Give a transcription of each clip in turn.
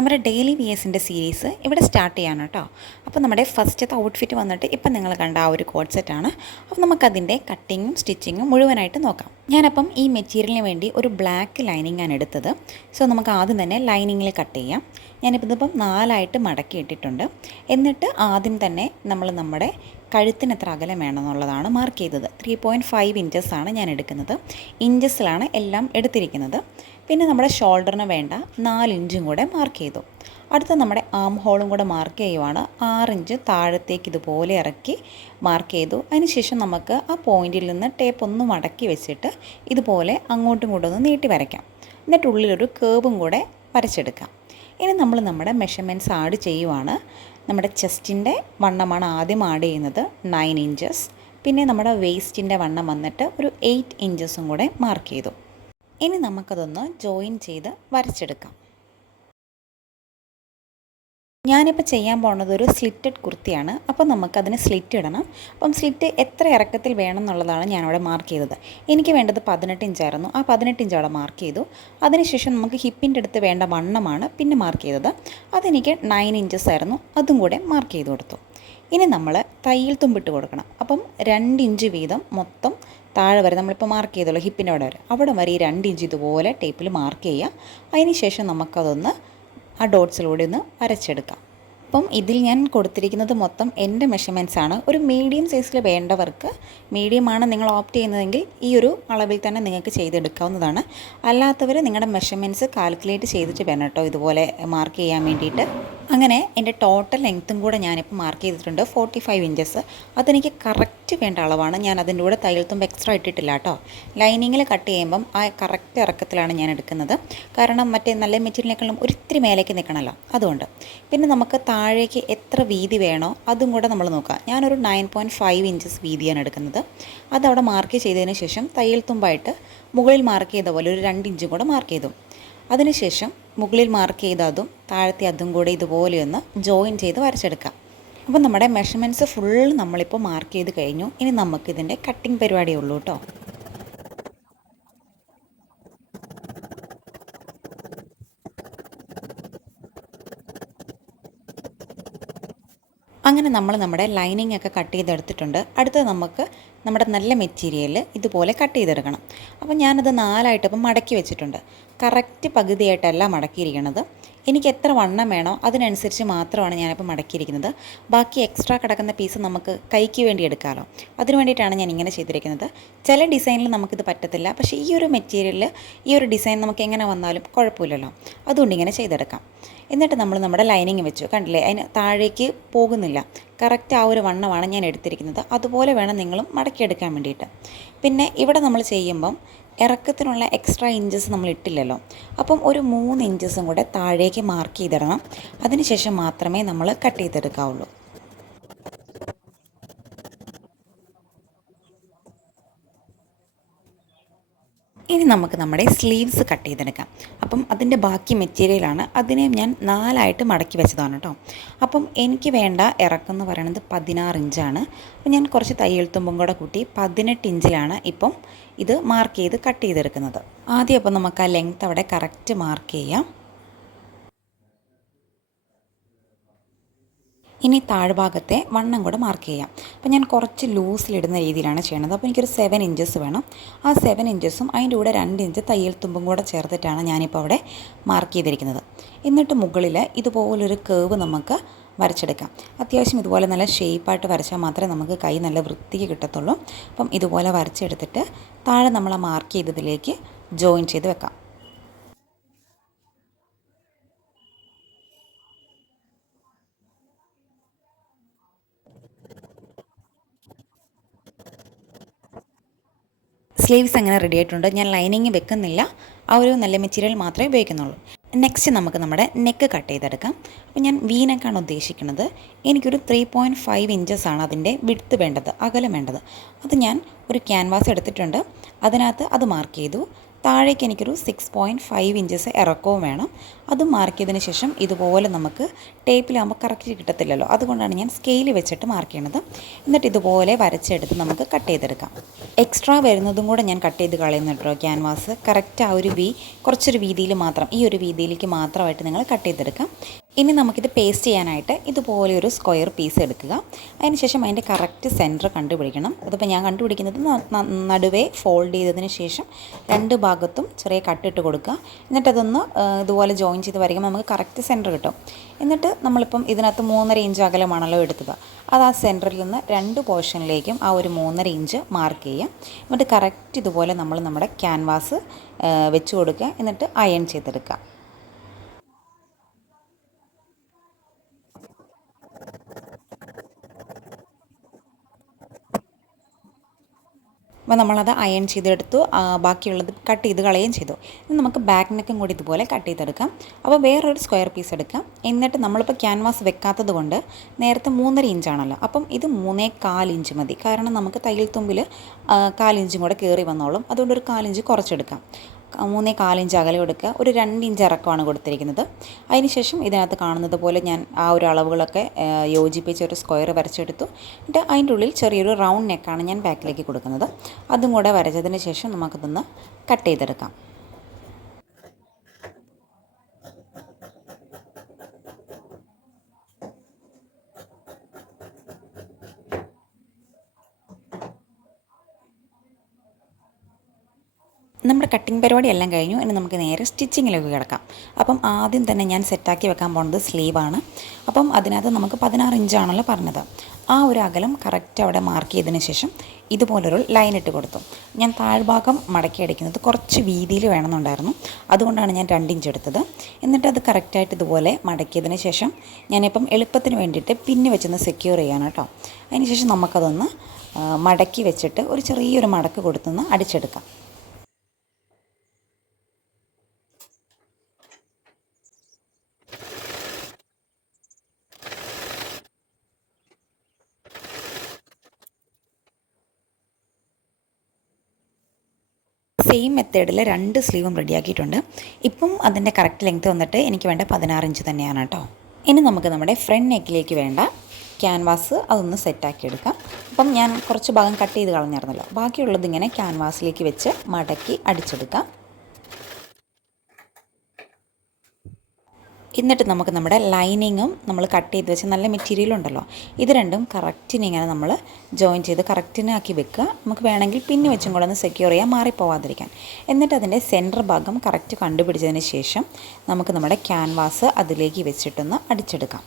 നമ്മുടെ daily വിയേഴ്സിൻ്റെ series ഇവിടെ start ചെയ്യാണ് കേട്ടോ. അപ്പോൾ നമ്മുടെ ഫസ്റ്റത്തെ ഔട്ട്ഫിറ്റ് വന്നിട്ട് ഇപ്പം നിങ്ങൾ കണ്ട ആ ഒരു കോഡ് സെറ്റാണ്. അപ്പോൾ നമുക്കതിൻ്റെ കട്ടിങ്ങും സ്റ്റിച്ചിങ്ങും മുഴുവനായിട്ട് നോക്കാം. ഞാനപ്പം ഈ മെറ്റീരിയലിന് വേണ്ടി ഒരു ബ്ലാക്ക് ലൈനിങ് ആണ് എടുത്തത്. സോ നമുക്ക് ആദ്യം തന്നെ ലൈനിങ്ങിൽ കട്ട് ചെയ്യാം. ഞാനിപ്പോൾ ഇതിപ്പം 4 മടക്കി ഇട്ടിട്ടുണ്ട്. എന്നിട്ട് ആദ്യം തന്നെ നമ്മൾ നമ്മുടെ കഴുത്തിന് എത്ര അകലം വേണമെന്നുള്ളതാണ് മാർക്ക് ചെയ്തത്. 3.5 ഇഞ്ചസാണ് ഞാൻ എടുക്കുന്നത്. ഇഞ്ചസിലാണ് എല്ലാം എടുത്തിരിക്കുന്നത്. പിന്നെ നമ്മുടെ ഷോൾഡറിന് വേണ്ട 4 ഇഞ്ചും കൂടെ മാർക്ക് ചെയ്തു. അടുത്ത നമ്മുടെ ആം ഹോളും കൂടെ മാർക്ക് ചെയ്യുവാണ്. 6 ഇഞ്ച് താഴത്തേക്ക് ഇതുപോലെ ഇറക്കി മാർക്ക് ചെയ്തു. അതിനുശേഷം നമുക്ക് ആ പോയിന്റിൽ നിന്ന് ടേപ്പ് ഒന്ന് മടക്കി വെച്ചിട്ട് ഇതുപോലെ അങ്ങോട്ടും ഇങ്ങോട്ടും ഒന്ന് നീട്ടി വരയ്ക്കാം. എന്നിട്ട് ഉള്ളിലൊരു കേർവും കൂടെ വരച്ചെടുക്കാം. ഇനി നമ്മൾ നമ്മുടെ മെഷർമെൻറ്റ്സ് ആഡ് ചെയ്യുവാണ്. നമ്മുടെ ചെസ്റ്റിൻ്റെ വണ്ണമാണ് ആദ്യം ആഡ് ചെയ്യുന്നത്, 9 ഇഞ്ചസ്. പിന്നെ നമ്മുടെ വേസ്റ്റിൻ്റെ വണ്ണം വന്നിട്ട് ഒരു 8 ഇഞ്ചസും കൂടെ മാർക്ക് ചെയ്തു. ഇനി നമുക്കതൊന്ന് ജോയിൻ ചെയ്ത് വരച്ചെടുക്കാം. ഞാനിപ്പോൾ ചെയ്യാൻ പോകുന്നത് ഒരു സ്ലിറ്റഡ് കുർത്തിയാണ്. അപ്പോൾ നമുക്കതിന് സ്ലിറ്റ് ഇടണം. അപ്പം സ്ലിറ്റ് എത്ര ഇറക്കത്തിൽ വേണം എന്നുള്ളതാണ് ഞാനവിടെ മാർക്ക് ചെയ്തത്. എനിക്ക് വേണ്ടത് 18 ഇഞ്ചായിരുന്നു. ആ 18 ഇഞ്ച് അവിടെ മാർക്ക് ചെയ്തു. അതിനുശേഷം നമുക്ക് ഹിപ്പിൻ്റെ അടുത്ത് വേണ്ട വണ്ണമാണ് പിന്നെ മാർക്ക് ചെയ്തത്. അതെനിക്ക് 9 ഇഞ്ചസ് ആയിരുന്നു. അതും കൂടെ മാർക്ക് ചെയ്ത് കൊടുത്തു. ഇനി നമ്മൾ തയ്യൽ തുമ്പിട്ട് കൊടുക്കണം. അപ്പം 2 ഇഞ്ച് വീതം മൊത്തം താഴെ വരെ നമ്മളിപ്പോൾ മാർക്ക് ചെയ്തല്ലോ, ഹിപ്പിൻ്റെ അവിടെ വരെ ഈ 2 ഇഞ്ച് ഇതുപോലെ ടേപ്പിൽ മാർക്ക് ചെയ്യുക. അതിന് ശേഷം നമുക്കതൊന്ന് ആ ഡോട്ട്സിലൂടെ ഒന്ന് വരച്ചെടുക്കാം. അപ്പം ഇതിൽ ഞാൻ കൊടുത്തിരിക്കുന്നത് മൊത്തം എൻ്റെ മെഷർമെൻറ്റ്സ് ആണ്. ഒരു മീഡിയം സൈസിൽ വേണ്ടവർക്ക്, മീഡിയമാണ് നിങ്ങൾ ഓപ്റ്റ് ചെയ്യുന്നതെങ്കിൽ ഈ ഒരു അളവിൽ തന്നെ നിങ്ങൾക്ക് ചെയ്തെടുക്കാവുന്നതാണ്. അല്ലാത്തവർ നിങ്ങളുടെ മെഷർമെൻറ്റ്സ് കാൽക്കുലേറ്റ് ചെയ്തിട്ട് വേണം കേട്ടോ ഇതുപോലെ മാർക്ക് ചെയ്യാൻ വേണ്ടിയിട്ട്. അങ്ങനെ എൻ്റെ ടോട്ടൽ ലെങ്ത്തും കൂടെ ഞാനിപ്പോൾ മാർക്ക് ചെയ്തിട്ടുണ്ട്, 45 ഇഞ്ചസ്. അതെനിക്ക് കറക്റ്റ് വേണ്ട അളവാണ്. ഞാൻ അതിൻ്റെ കൂടെ തയ്യൽ തുമ്പ് എക്സ്ട്രാ ഇട്ടിട്ടില്ല കേട്ടോ. ലൈനിങ്ങിൽ കട്ട് ചെയ്യുമ്പം ആ കറക്റ്റ് ഇറക്കത്തിലാണ് ഞാൻ എടുക്കുന്നത്. കാരണം മറ്റേ നല്ല മെറ്റീരിയലിനേക്കാളും ഒരിത്തിരി മേലേക്ക് നിൽക്കണമല്ലോ, അതുകൊണ്ട്. പിന്നെ നമുക്ക് താഴേക്ക് എത്ര വീതി വേണോ അതും കൂടെ നമ്മൾ നോക്കാം. ഞാനൊരു 9.5 ഇഞ്ചസ് വീതിയാണ് എടുക്കുന്നത്. അതവിടെ മാർക്ക് ചെയ്തതിന് ശേഷം തയ്യൽ തുമ്പായിട്ട് മുകളിൽ മാർക്ക് ചെയ്ത പോലെ ഒരു 2 ഇഞ്ചും കൂടെ മാർക്ക് ചെയ്തു. അതിനുശേഷം മുകളിൽ മാർക്ക് ചെയ്ത അതും താഴത്തെ അതും കൂടെ ഇതുപോലെ ഒന്ന് ജോയിൻ ചെയ്ത് വരച്ചെടുക്കാം. അപ്പോൾ നമ്മുടെ മെഷർമെൻറ്റ്സ് ഫുൾ നമ്മളിപ്പോൾ മാർക്ക് ചെയ്ത് കഴിഞ്ഞു. ഇനി നമുക്കിതിൻ്റെ കട്ടിങ് പരിപാടിയേ ഉള്ളൂ കേട്ടോ. അങ്ങനെ നമ്മൾ നമ്മുടെ ലൈനിങ് ഒക്കെ കട്ട് ചെയ്തെടുത്തിട്ടുണ്ട്. അടുത്തത് നമുക്ക് നമ്മുടെ നല്ല മെറ്റീരിയൽ ഇതുപോലെ കട്ട് ചെയ്തെടുക്കണം. അപ്പോൾ ഞാനത് 4 ഇപ്പം മടക്കി വെച്ചിട്ടുണ്ട്. കറക്റ്റ് പകുതിയായിട്ടല്ല മടക്കിയിരിക്കുന്നത്. എനിക്ക് എത്ര വണ്ണം വേണോ അതിനനുസരിച്ച് മാത്രമാണ് ഞാനിപ്പോൾ മടക്കിയിരിക്കുന്നത്. ബാക്കി എക്സ്ട്രാ കിടക്കുന്ന പീസ് നമുക്ക് കൈക്ക് വേണ്ടി എടുക്കാമല്ലോ, അതിന് വേണ്ടിയിട്ടാണ് ഞാൻ ഇങ്ങനെ ചെയ്തിരിക്കുന്നത്. ചില ഡിസൈനിൽ നമുക്കിത് പറ്റത്തില്ല, പക്ഷേ ഈ ഒരു മെറ്റീരിയലിൽ ഈ ഒരു ഡിസൈൻ നമുക്ക് എങ്ങനെ വന്നാലും കുഴപ്പമില്ലല്ലോ, അതുകൊണ്ട് ഇങ്ങനെ ചെയ്തെടുക്കാം. എന്നിട്ട് നമ്മൾ നമ്മുടെ ലൈനിങ് വെച്ചു, കണ്ടില്ലേ, അതിന് താഴേക്ക് പോകുന്നില്ല. കറക്റ്റ് ആ ഒരു വണ്ണമാണ് ഞാൻ എടുത്തിരിക്കുന്നത്. അതുപോലെ വേണം നിങ്ങളും മടക്കിയെടുക്കാൻ വേണ്ടിയിട്ട്. പിന്നെ ഇവിടെ നമ്മൾ ചെയ്യുമ്പം ഇറക്കത്തിനുള്ള എക്സ്ട്രാ ഇഞ്ചസ് നമ്മൾ ഇട്ടില്ലല്ലോ, അപ്പം ഒരു 3 ഇഞ്ചസും കൂടെ താഴേക്ക് മാർക്ക് ചെയ്തിടണം. അതിനുശേഷം മാത്രമേ നമ്മൾ കട്ട് ചെയ്തെടുക്കാവുള്ളൂ. ഇനി നമുക്ക് നമ്മുടെ സ്ലീവ്സ് കട്ട് ചെയ്തെടുക്കാം. അപ്പം അതിൻ്റെ ബാക്കി മെറ്റീരിയലാണ്, അതിനെ ഞാൻ 4 മടക്കി വെച്ചതാണ് കേട്ടോ. അപ്പം എനിക്ക് വേണ്ട ഇറക്കം എന്ന് പറയുന്നത് 16 ഇഞ്ചാണ്. അപ്പം ഞാൻ കുറച്ച് തയ്യൽ തുമ്പും കൂടെ കൂട്ടി 18 ഇഞ്ചിലാണ് ഇപ്പം ഇത് മാർക്ക് ചെയ്ത് കട്ട് ചെയ്തെടുക്കുന്നത്. ആദ്യം അപ്പം നമുക്ക് ആ ലെങ്ത്ത് അവിടെ കറക്റ്റ് മാർക്ക് ചെയ്യാം. ഇനി താഴ്ഭാഗത്തെ വണ്ണം കൂടെ മാർക്ക് ചെയ്യാം. അപ്പോൾ ഞാൻ കുറച്ച് ലൂസിലിടുന്ന രീതിയിലാണ് ചെയ്യണത്. അപ്പോൾ എനിക്കൊരു 7 ഇഞ്ചസ് വേണം. ആ 7 ഇഞ്ചസും അതിൻ്റെ കൂടെ 2 ഇഞ്ച് തയ്യൽ തുമ്പും കൂടെ ചേർത്തിട്ടാണ് ഞാനിപ്പോൾ അവിടെ മാർക്ക് ചെയ്തിരിക്കുന്നത്. എന്നിട്ട് മുകളിൽ ഇതുപോലൊരു കേർവ് നമുക്ക് വരച്ചെടുക്കാം. അത്യാവശ്യം ഇതുപോലെ നല്ല ഷേപ്പായിട്ട് വരച്ചാൽ മാത്രമേ നമുക്ക് കൈ നല്ല വൃത്തിക്ക് കിട്ടത്തുള്ളൂ. അപ്പം ഇതുപോലെ വരച്ചെടുത്തിട്ട് താഴെ നമ്മൾ ആ മാർക്ക് ചെയ്തതിലേക്ക് ജോയിൻ ചെയ്ത് വെക്കാം. സ്ലീവ്സ് അങ്ങനെ റെഡി ആയിട്ടുണ്ട്. ഞാൻ ലൈനിങ് വെക്കുന്നില്ല, ആ ഒരു നല്ല മെറ്റീരിയൽ മാത്രമേ ഉപയോഗിക്കുന്നുള്ളൂ. നെക്സ്റ്റ് നമുക്ക് നമ്മുടെ നെക്ക് കട്ട് ചെയ്തെടുക്കാം. അപ്പോൾ ഞാൻ വി നെക്കാണ് ഉദ്ദേശിക്കുന്നത്. എനിക്കൊരു 3.5 ഇഞ്ചസാണ് അതിൻ്റെ വിഡ്ത്ത് വേണ്ടത്, അകലം വേണ്ടത്. അത് ഞാൻ ഒരു ക്യാൻവാസ് എടുത്തിട്ടുണ്ട്, അതിനകത്ത് അത് മാർക്ക് ചെയ്തു. താഴേക്ക് എനിക്കൊരു 6.5 ഇഞ്ചസ് ഇറക്കവും വേണം. അതും മാർക്ക് ചെയ്തതിന് ശേഷം ഇതുപോലെ നമുക്ക് ടേപ്പിലാകുമ്പോൾ കറക്റ്റ് കിട്ടത്തില്ലല്ലോ, അതുകൊണ്ടാണ് ഞാൻ സ്കെയിൽ വെച്ചിട്ട് മാർക്ക് ചെയ്യണത്. എന്നിട്ട് ഇതുപോലെ വരച്ചെടുത്ത് നമുക്ക് കട്ട് ചെയ്തെടുക്കാം. എക്സ്ട്രാ വരുന്നതും കൂടെ ഞാൻ കട്ട് ചെയ്ത് കളയുന്നു കേട്ടോ. ക്യാൻവാസ് കറക്റ്റ് ആ ഒരു കുറച്ചൊരു വീതിയിൽ മാത്രം, ഈ ഒരു വീതിയിലേക്ക് മാത്രമായിട്ട് നിങ്ങൾ കട്ട് ചെയ്തെടുക്കാം. ഇനി നമുക്കിത് പേസ്റ്റ് ചെയ്യാനായിട്ട് ഇതുപോലെ ഒരു സ്ക്വയർ പീസ് എടുക്കുക. അതിനുശേഷം അതിൻ്റെ കറക്റ്റ് സെൻറ്റർ കണ്ടുപിടിക്കണം. അതിപ്പോൾ ഞാൻ കണ്ടുപിടിക്കുന്നത് നടുവേ ഫോൾഡ് ചെയ്തതിന് ശേഷം രണ്ട് ഭാഗത്തും ചെറിയ കട്ടിട്ട് കൊടുക്കുക. എന്നിട്ടതൊന്ന് ഇതുപോലെ ജോയിൻ ചെയ്ത് വരയ്ക്കുമ്പോൾ നമുക്ക് കറക്റ്റ് സെൻറ്റർ കിട്ടും. എന്നിട്ട് നമ്മളിപ്പം ഇതിനകത്ത് 3.5 ഇഞ്ച് അകലമാണല്ലോ എടുത്തത്, അത് ആ സെൻറ്ററിൽ നിന്ന് രണ്ട് പോർഷനിലേക്കും ആ ഒരു 3.5 ഇഞ്ച് മാർക്ക് ചെയ്യാം. എന്നിട്ട് കറക്റ്റ് ഇതുപോലെ നമ്മൾ നമ്മുടെ ക്യാൻവാസ് വെച്ച് കൊടുക്കുക. എന്നിട്ട് അയൺ ചെയ്തെടുക്കുക. അപ്പോൾ നമ്മളത് അയൺ ചെയ്തെടുത്തു. ബാക്കിയുള്ളത് കട്ട് ചെയ്ത് കളയുകയും ചെയ്തു. ഇനി നമുക്ക് ബാക്ക് നെക്കും കൂടി ഇതുപോലെ കട്ട് ചെയ്തെടുക്കാം. അപ്പോൾ വേറൊരു സ്ക്വയർ പീസ് എടുക്കാം. എന്നിട്ട് നമ്മളിപ്പോൾ ക്യാൻവാസ് വെക്കാത്തത് കൊണ്ട് നേരത്തെ 3.5 ഇഞ്ചാണല്ലോ, അപ്പം ഇത് 3.25 ഇഞ്ച് മതി. കാരണം നമുക്ക് തയ്യൽ തുമ്പിൽ 1/4 ഇഞ്ചും കൂടെ കയറി വന്നോളും. അതുകൊണ്ട് ഒരു 1/4 ഇഞ്ച് കുറച്ചെടുക്കാം. 3.25 ഇഞ്ച് അകലം എടുക്കുക. ഒരു 2 ഇഞ്ച് ഇറക്കമാണ് കൊടുത്തിരിക്കുന്നത്. അതിനുശേഷം ഇതിനകത്ത് കാണുന്നത് പോലെ ഞാൻ ആ ഒരു അളവുകളൊക്കെ യോജിപ്പിച്ച് ഒരു സ്ക്വയർ വരച്ചെടുത്തു. എന്നിട്ട് അതിൻ്റെ ഉള്ളിൽ ചെറിയൊരു റൗണ്ട് നെക്കാണ് ഞാൻ ബാക്കിലേക്ക് കൊടുക്കുന്നത്. അതും കൂടെ വരച്ചതിന് ശേഷം നമുക്കിതൊന്ന് കട്ട് ചെയ്തെടുക്കാം. നമ്മുടെ കട്ടിങ് പരിപാടി എല്ലാം കഴിഞ്ഞു. ഇനി നമുക്ക് നേരെ സ്റ്റിച്ചിങ്ങിലേക്ക് കിടക്കാം. അപ്പം ആദ്യം തന്നെ ഞാൻ സെറ്റാക്കി വെക്കാൻ പോകുന്നത് സ്ലീവാണ്. അപ്പം അതിനകത്ത് നമുക്ക് 16 ഇഞ്ചാണല്ലോ പറഞ്ഞത്. ആ ഒരു അകലം കറക്റ്റ് അവിടെ മാർക്ക് ചെയ്തതിന് ശേഷം ഇതുപോലൊരു ലൈൻ ഇട്ട് കൊടുത്തു. ഞാൻ താഴ്ഭാഗം മടക്കി അടിക്കുന്നത് കുറച്ച് വീതിയിൽ വേണമെന്നുണ്ടായിരുന്നു, അതുകൊണ്ടാണ് ഞാൻ 2 ഇഞ്ച് എടുത്തത്. എന്നിട്ട് അത് കറക്റ്റായിട്ട് ഇതുപോലെ മടക്കിയതിന് ശേഷം ഞാനിപ്പം എളുപ്പത്തിന് വേണ്ടിയിട്ട് പിന്നെ വെച്ചൊന്ന് സെക്യൂർ ചെയ്യാണ് കേട്ടോ. അതിന് ശേഷം നമുക്കതൊന്ന് മടക്കി വെച്ചിട്ട് ഒരു ചെറിയൊരു മടക്ക് കൊടുത്തൊന്ന് അടിച്ചെടുക്കാം. സെയിം മെത്തേഡിൽ 2 സ്ലീവും റെഡിയാക്കിയിട്ടുണ്ട്. ഇപ്പം അതിൻ്റെ കറക്റ്റ് ലെങ്ത്ത് വന്നിട്ട് എനിക്ക് വേണ്ട 16 ഇഞ്ച് തന്നെയാണ് കേട്ടോ. ഇനി നമുക്ക് നമ്മുടെ ഫ്രണ്ട് നെക്കിലേക്ക് വേണ്ട ക്യാൻവാസ് അതൊന്ന് സെറ്റാക്കി എടുക്കാം. അപ്പം ഞാൻ കുറച്ച് ഭാഗം കട്ട് ചെയ്ത് കളഞ്ഞിരുന്നല്ലോ, ബാക്കിയുള്ളത് ഇങ്ങനെ ക്യാൻവാസിലേക്ക് വെച്ച് മടക്കി അടിച്ചെടുക്കാം. എന്നിട്ട് നമുക്ക് നമ്മുടെ ലൈനിങ്ങും നമ്മൾ കട്ട് ചെയ്ത് വെച്ച നല്ല മെറ്റീരിയൽ ഉണ്ടല്ലോ, ഇത് രണ്ടും കറക്റ്റിന് ഇങ്ങനെ നമ്മൾ ജോയിൻ ചെയ്ത് കറക്റ്റിനാക്കി വെക്കുക. നമുക്ക് വേണമെങ്കിൽ പിന്നെ വെച്ചും കൂടെ ഒന്ന് സെക്യൂർ ചെയ്യാൻ മാറിപ്പോവാതിരിക്കാൻ. എന്നിട്ട് അതിൻ്റെ സെൻറ്റർ ഭാഗം കറക്റ്റ് കണ്ടുപിടിച്ചതിന് ശേഷം നമുക്ക് നമ്മുടെ ക്യാൻവാസ് അതിലേക്ക് വെച്ചിട്ടൊന്ന് അടിച്ചെടുക്കാം.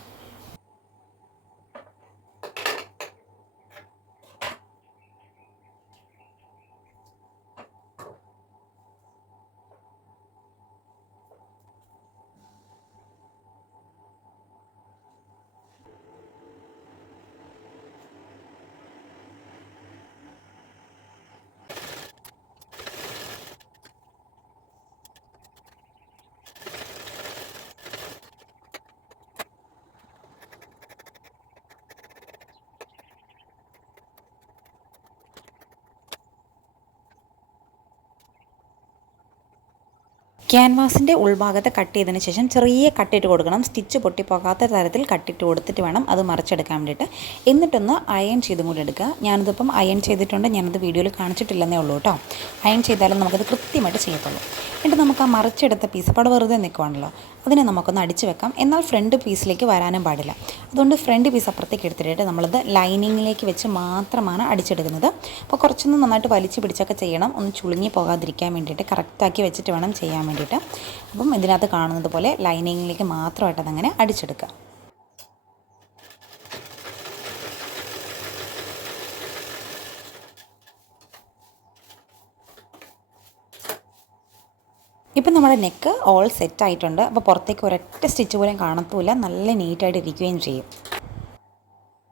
ക്യാൻവാസിൻ്റെ ഉൾഭാഗത്തെ കട്ട് ചെയ്തതിന് ശേഷം ചെറിയ കട്ടിട്ട് കൊടുക്കണം. സ്റ്റിച്ച് പൊട്ടിപ്പോകാത്ത തരത്തിൽ കട്ടിട്ട് കൊടുത്തിട്ട് വേണം അത് മറിച്ചെടുക്കാൻ വേണ്ടിയിട്ട്. എന്നിട്ടൊന്ന് അയൺ ചെയ്തും കൂടി എടുക്കുക. ഞാനിതിപ്പം അയൺ ചെയ്തിട്ടുണ്ട്, ഞാനത് വീഡിയോയിൽ കാണിച്ചിട്ടില്ലെന്നേ ഉള്ളൂ കേട്ടോ. അയൺ ചെയ്താലും നമുക്കത് കൃത്യമായിട്ട് ചെയ്യത്തുള്ളൂ. എന്നിട്ട് നമുക്ക് ആ മറിച്ചെടുത്ത പീസ് അപ്പോൾ വെറുതെ നിൽക്കുവാണല്ലോ, അതിനെ നമുക്കൊന്ന് അടിച്ച് വെക്കാം. എന്നാൽ ഫ്രണ്ട് പീസിലേക്ക് വരാനും പാടില്ല. അതുകൊണ്ട് ഫ്രണ്ട് പീസ് അപ്പുറത്തേക്ക് എടുത്തിട്ട് നമ്മളത് ലൈനിങ്ങിലേക്ക് വെച്ച് മാത്രമാണ് അടിച്ചെടുക്കുന്നത്. അപ്പോൾ കുറച്ചൊന്ന് നന്നായിട്ട് വലിച്ചു പിടിച്ചൊക്കെ ചെയ്യണം, ഒന്ന് ചുളുങ്ങി പോകാതിരിക്കാൻ വേണ്ടിയിട്ട് കറക്റ്റാക്കി വെച്ചിട്ട് വേണം ചെയ്യാൻ വേണ്ടിയിട്ട്. അപ്പം ഇതിനകത്ത് കാണുന്നത് പോലെ ലൈനിങ്ങിലേക്ക് മാത്രമായിട്ട് അതങ്ങനെ അടിച്ചെടുക്കുക. ഇപ്പം നമ്മുടെ നെക്ക് ഓൾ സെറ്റ് ആയിട്ടുണ്ട്. അപ്പോൾ പുറത്തേക്ക് ഒരൊറ്റ സ്റ്റിച്ച് പോലും കാണത്തുമില്ല, നല്ല നീറ്റായിട്ട് ഇരിക്കുകയും ചെയ്യും.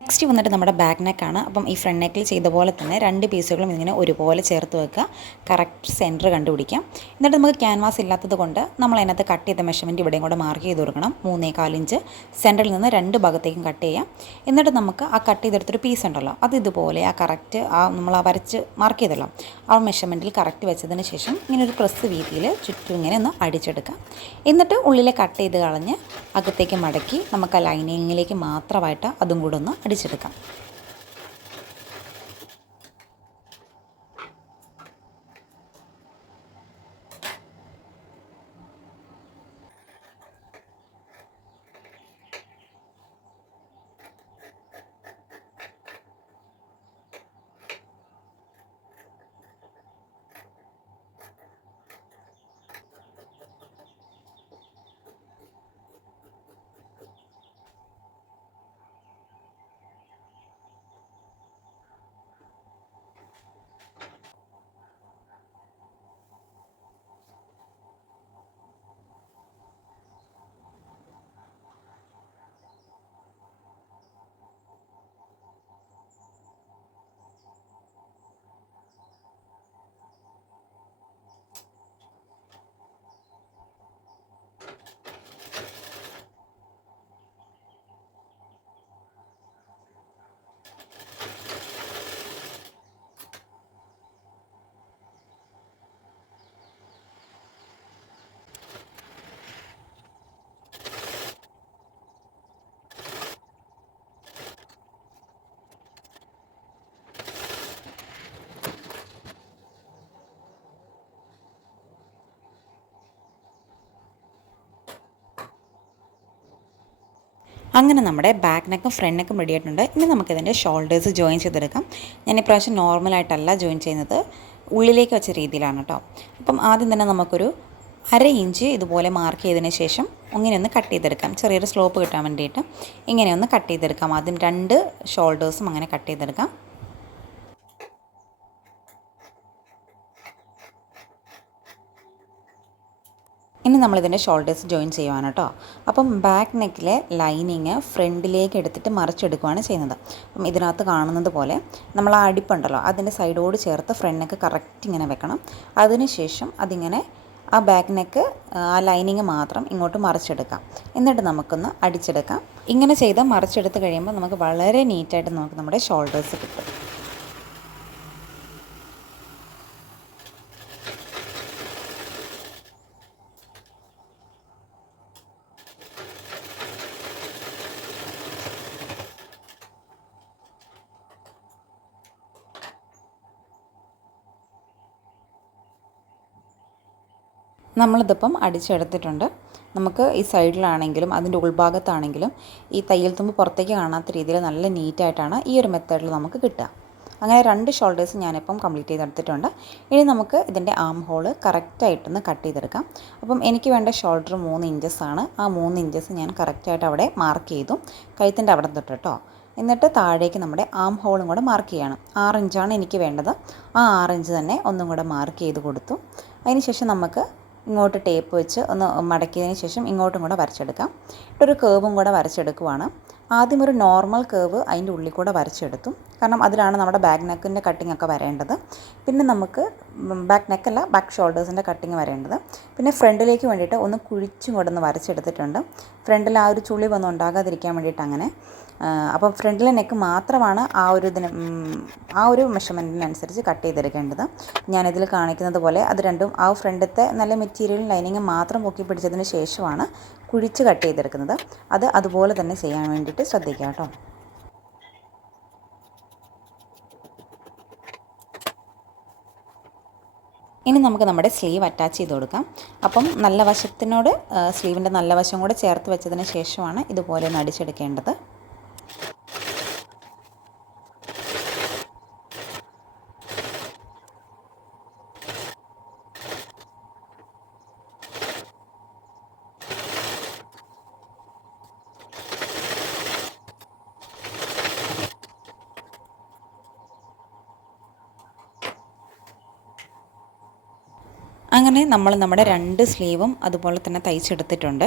നെക്സ്റ്റ് വന്നിട്ട് നമ്മുടെ ബാക്ക് നെക്കാണ്. അപ്പം ഈ ഫ്രണ്ട് നെക്കിൽ ചെയ്ത പോലെ തന്നെ 2 പീസുകളും ഇങ്ങനെ ഒരുപോലെ ചേർത്ത് വെക്കുക. കറക്റ്റ് സെൻറ്റർ കണ്ടുപിടിക്കാം. എന്നിട്ട് നമുക്ക് ക്യാൻവാസ് ഇല്ലാത്തത് കൊണ്ട് നമ്മൾ അതിനകത്ത് കട്ട് ചെയ്ത മെഷർമെൻറ്റ് ഇവിടെയും കൂടെ മാർക്ക് ചെയ്ത് കൊടുക്കണം. 3.25 ഇഞ്ച് സെൻറ്ററിൽ നിന്ന് 2 ഭാഗത്തേക്കും കട്ട് ചെയ്യാം. എന്നിട്ട് നമുക്ക് ആ കട്ട് ചെയ്തെടുത്തൊരു പീസ് ഉണ്ടല്ലോ, അത് ഇതുപോലെ ആ കറക്റ്റ് നമ്മൾ ആ വരച്ച് മാർക്ക് ചെയ്തല്ലോ ആ മെഷർമെൻറ്റിൽ കറക്റ്റ് വെച്ചതിന് ശേഷം ഇങ്ങനെ ഒരു പ്രസ് വീതിയിൽ ചുറ്റും ഇങ്ങനെ ഒന്ന് അടിച്ചെടുക്കാം. എന്നിട്ട് ഉള്ളിലെ കട്ട് ചെയ്ത് കളഞ്ഞ് അകത്തേക്ക് മടക്കി നമുക്ക് ആ ലൈനിങ്ങിലേക്ക് മാത്രമായിട്ട് അതും കൂടെ ഒന്ന് അടിച്ചെടുക്കാം. അങ്ങനെ നമ്മുടെ ബാക്ക് നെക്കും ഫ്രണ്ട് നെക്കും റെഡി ആയിട്ടുണ്ട്. ഇനി നമുക്കിതിൻ്റെ ഷോൾഡേഴ്സ് ജോയിൻ ചെയ്തെടുക്കാം. ഞാൻ ഇപ്രാവശ്യം നോർമലായിട്ടല്ല ജോയിൻ ചെയ്യുന്നത്, ഉള്ളിലേക്ക് വെച്ച രീതിയിലാണ് കേട്ടോ. അപ്പം ആദ്യം തന്നെ നമുക്കൊരു 1/2 ഇഞ്ച് ഇതുപോലെ മാർക്ക് ചെയ്തതിന് ശേഷം ഇങ്ങനെ ഒന്ന് കട്ട് ചെയ്തെടുക്കാം. ചെറിയൊരു സ്ലോപ്പ് കിട്ടാൻ വേണ്ടിയിട്ട് ഇങ്ങനെ ഒന്ന് കട്ട് ചെയ്തെടുക്കാം. ആദ്യം 2 ഷോൾഡേഴ്സും അങ്ങനെ കട്ട് ചെയ്തെടുക്കാം. ഇനി നമ്മളിതിൻ്റെ ഷോൾഡേഴ്സ് ജോയിൻ ചെയ്യുവാണ് കേട്ടോ. അപ്പം ബാക്ക് നെക്കിലെ ലൈനിങ് ഫ്രണ്ടിലേക്ക് എടുത്തിട്ട് മറിച്ചെടുക്കുകയാണ് ചെയ്യുന്നത്. അപ്പം ഇതിനകത്ത് കാണുന്നത് പോലെ നമ്മൾ ആ അടിപ്പുണ്ടല്ലോ അതിൻ്റെ സൈഡോട് ചേർത്ത് ഫ്രണ്ട് നെക്ക് കറക്റ്റ് ഇങ്ങനെ വെക്കണം. അതിനുശേഷം അതിങ്ങനെ ആ ബാക്ക് നെക്ക് ആ ലൈനിങ് മാത്രം ഇങ്ങോട്ട് മറിച്ചെടുക്കാം. എന്നിട്ട് നമുക്കൊന്ന് അടിച്ചെടുക്കാം. ഇങ്ങനെ ചെയ്ത് മറിച്ചെടുത്ത് കഴിയുമ്പോൾ നമുക്ക് വളരെ നീറ്റായിട്ട് നമുക്ക് നമ്മുടെ ഷോൾഡേഴ്സ് കിട്ടും. നമ്മളിതിപ്പം അടിച്ചെടുത്തിട്ടുണ്ട്. നമുക്ക് ഈ സൈഡിലാണെങ്കിലും അതിൻ്റെ ഉൾഭാഗത്താണെങ്കിലും ഈ തയ്യൽ തുമ്പ് പുറത്തേക്ക് കാണാത്ത രീതിയിൽ നല്ല നീറ്റായിട്ടാണ് ഈ ഒരു മെത്തേഡിൽ നമുക്ക് കിട്ടുക. അങ്ങനെ 2 ഷോൾഡേഴ്സ് ഞാനിപ്പം കംപ്ലീറ്റ് ചെയ്തെടുത്തിട്ടുണ്ട്. ഇനി നമുക്ക് ഇതിൻ്റെ ആം ഹോള് കറക്റ്റായിട്ടൊന്ന് കട്ട് ചെയ്തെടുക്കാം. അപ്പം എനിക്ക് വേണ്ട ഷോൾഡർ 3 ഇഞ്ചസാണ്. ആ 3 ഇഞ്ചസ് ഞാൻ കറക്റ്റായിട്ട് അവിടെ മാർക്ക് ചെയ്തു, കഴുത്തിൻ്റെ അവിടെ തൊട്ട് കേട്ടോ. എന്നിട്ട് താഴേക്ക് നമ്മുടെ ആം ഹോളും കൂടെ മാർക്ക് ചെയ്യണം. 6 ഇഞ്ചാണ് എനിക്ക് വേണ്ടത്. ആ 6 ഇഞ്ച് തന്നെ ഒന്നും കൂടെ മാർക്ക് ചെയ്ത് കൊടുത്തു. അതിന് ശേഷം നമുക്ക് ഇങ്ങോട്ട് ടേപ്പ് വെച്ച് ഒന്ന് മടക്കിയതിന് ശേഷം ഇങ്ങോട്ടും കൂടെ വരച്ചെടുക്കാം. ഇട്ടൊരു കേവും കൂടെ വരച്ചെടുക്കുവാണ്. ആദ്യം ഒരു നോർമൽ കേവ് അതിൻ്റെ ഉള്ളിൽ കൂടെ വരച്ചെടുത്തു, കാരണം അതിലാണ് നമ്മുടെ ബാക്ക് നെക്കിൻ്റെ കട്ടിംഗ് ഒക്കെ വരേണ്ടത്. പിന്നെ നമുക്ക് ബാക്ക് നെക്കല്ല, ബാക്ക് ഷോൾഡേഴ്സിൻ്റെ കട്ടിങ് വരേണ്ടത്. പിന്നെ ഫ്രണ്ടിലേക്ക് വേണ്ടിയിട്ട് ഒന്ന് കുഴിച്ചും കൂടെ ഒന്ന് വരച്ചെടുത്തിട്ടുണ്ട്. ഫ്രണ്ടിൽ ആ ഒരു ചുളിവൊന്നും ഉണ്ടാകാതിരിക്കാൻ വേണ്ടിയിട്ട് അങ്ങനെ. അപ്പം ഫ്രണ്ടിലെ നെക്ക് മാത്രമാണ് ആ ഒരു മെഷർമെൻറ്റിനനുസരിച്ച് കട്ട് ചെയ്തെടുക്കേണ്ടത്. ഞാനിതിൽ കാണിക്കുന്നത് പോലെ അത് രണ്ടും ആ ഫ്രണ്ടത്തെ നല്ല മെറ്റീരിയലും ലൈനിങ്ങും മാത്രം പൊക്കി പിടിച്ചതിന് ശേഷമാണ് കുഴിച്ച് കട്ട് ചെയ്തെടുക്കുന്നത്. അത് അതുപോലെ തന്നെ ചെയ്യാൻ വേണ്ടിയിട്ട് ശ്രദ്ധിക്കുക കേട്ടോ. ഇനി നമുക്ക് നമ്മുടെ സ്ലീവ് അറ്റാച്ച് ചെയ്ത് കൊടുക്കാം. അപ്പം നല്ല വശത്തിനോട് സ്ലീവിൻ്റെ നല്ല വശം കൂടെ ചേർത്ത് വെച്ചതിന് ശേഷമാണ് ഇതുപോലെ ഒന്ന് അടിച്ചെടുക്കേണ്ടത്. അങ്ങനെ നമ്മൾ നമ്മുടെ 2 സ്ലീവും അതുപോലെ തന്നെ തയ്ച്ചെടുത്തിട്ടുണ്ട്.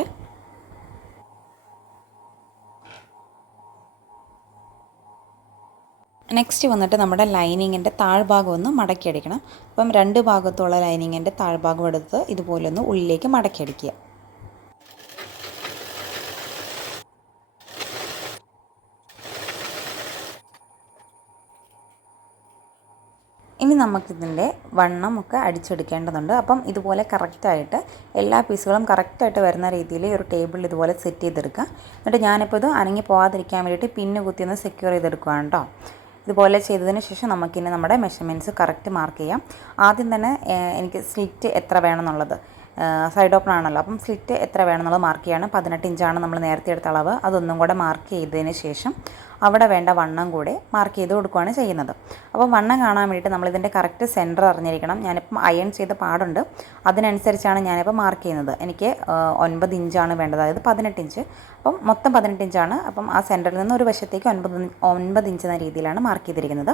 നെക്സ്റ്റ് വന്നിട്ട് നമ്മുടെ ലൈനിങ്ങിൻ്റെ താഴ്ഭാഗം ഒന്ന് മടക്കിയടിക്കണം. അപ്പം രണ്ട് ഭാഗത്തുള്ള ലൈനിങ്ങിൻ്റെ താഴ്ഭാഗം എടുത്ത് ഇതുപോലെ ഒന്ന് ഉള്ളിലേക്ക് മടക്കിയടിക്കുക. ഇനി നമുക്കിതിൻ്റെ വണ്ണമൊക്കെ അടിച്ചെടുക്കേണ്ടതുണ്ട്. അപ്പം ഇതുപോലെ കറക്റ്റായിട്ട് എല്ലാ പീസുകളും കറക്റ്റായിട്ട് വരുന്ന രീതിയിൽ ഒരു ടേബിളിൽ ഇതുപോലെ സെറ്റ് ചെയ്തെടുക്കുക. എന്നിട്ട് ഞാനിപ്പോൾ ഇത് അനങ്ങി പോകാതിരിക്കാൻ വേണ്ടിയിട്ട് പിന്ന് കുത്തി ഒന്ന് സെക്യൂർ ചെയ്തെടുക്കുകയാണ് കേട്ടോ. ഇതുപോലെ ചെയ്തതിന് ശേഷം നമുക്കിനി നമ്മുടെ മെഷർമെൻറ്റ്സ് കറക്റ്റ് മാർക്ക് ചെയ്യാം. ആദ്യം തന്നെ എനിക്ക് സ്ലിറ്റ് എത്ര വേണമെന്നുള്ളത് സൈഡ് ഓപ്പൺ ആണല്ലോ, അപ്പം സ്ലിറ്റ് എത്ര വേണമെന്നുള്ളത് മാർക്ക് ചെയ്യാണ്. 18 ഇഞ്ചാണ് നമ്മൾ നേരത്തെ എടുത്ത അളവ്. അതൊന്നും കൂടെ മാർക്ക് ചെയ്തതിന് ശേഷം അവിടെ വേണ്ട വണ്ണം കൂടെ മാർക്ക് ചെയ്ത് കൊടുക്കുകയാണ് ചെയ്യുന്നത്. അപ്പോൾ വണ്ണം കാണാൻ വേണ്ടിയിട്ട് നമ്മളിതിൻ്റെ കറക്റ്റ് സെൻറ്റർ അറിഞ്ഞിരിക്കണം. ഞാനിപ്പം അയൺ ചെയ്ത പാടുണ്ട്, അതിനനുസരിച്ചാണ് ഞാനിപ്പോൾ മാർക്ക് ചെയ്യുന്നത്. എനിക്ക് 9 ഇഞ്ചാണ് വേണ്ടത്, അതായത് 18 ഇഞ്ച്. അപ്പം മൊത്തം 18 ഇഞ്ചാണ്. അപ്പം ആ സെൻറ്ററിൽ നിന്ന് ഒരു വശത്തേക്ക് 9 ഇഞ്ച് എന്ന രീതിയിലാണ് മാർക്ക് ചെയ്തിരിക്കുന്നത്.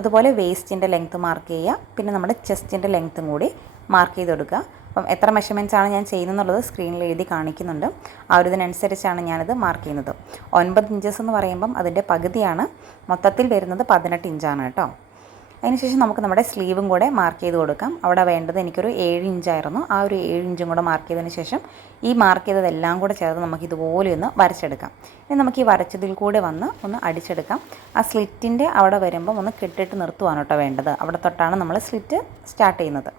അതുപോലെ വേസ്റ്റിൻ്റെ ലെങ്ത്ത് മാർക്ക് ചെയ്യുക, പിന്നെ നമ്മുടെ ചെസ്റ്റിൻ്റെ ലെങ്ത്തും കൂടി മാർക്ക് ചെയ്ത് കൊടുക്കുക. അപ്പം എത്ര മെഷർമെൻറ്റ്സാണ് ഞാൻ ചെയ്യുന്നതെന്നുള്ളത് സ്ക്രീനിൽ എഴുതി കാണിക്കുന്നുണ്ട്. ആ ഒരു ഇതിനനുസരിച്ചാണ് ഞാനിത് മാർക്ക് ചെയ്യുന്നത്. 9 ഇഞ്ചസ് എന്ന് പറയുമ്പം അതിൻ്റെ പകുതിയാണ്, മൊത്തത്തിൽ വരുന്നത് 18 ഇഞ്ചാണ് കേട്ടോ. അതിനുശേഷം നമുക്ക് നമ്മുടെ സ്ലീവും കൂടെ മാർക്ക് ചെയ്ത് കൊടുക്കാം. അവിടെ വേണ്ടത് എനിക്കൊരു 7 ഇഞ്ചായിരുന്നു. ആ ഒരു 7 ഇഞ്ചും കൂടെ മാർക്ക് ചെയ്തതിന് ശേഷം ഈ മാർക്ക് ചെയ്തതെല്ലാം കൂടെ ചേർത്ത് നമുക്ക് ഇതുപോലെ ഒന്ന് വരച്ചെടുക്കാം. ഇനി നമുക്ക് ഈ വരച്ചതിൽ കൂടെ വന്ന് ഒന്ന് അടിച്ചെടുക്കാം. ആ സ്ലിറ്റിൻ്റെ അവിടെ വരുമ്പം ഒന്ന് കെട്ടിട്ട് നിർത്തുവാണ് കേട്ടോ വേണ്ടത്. അവിടെ തൊട്ടാണ് നമ്മൾ സ്ലിറ്റ് സ്റ്റാർട്ട് ചെയ്യുന്നത്.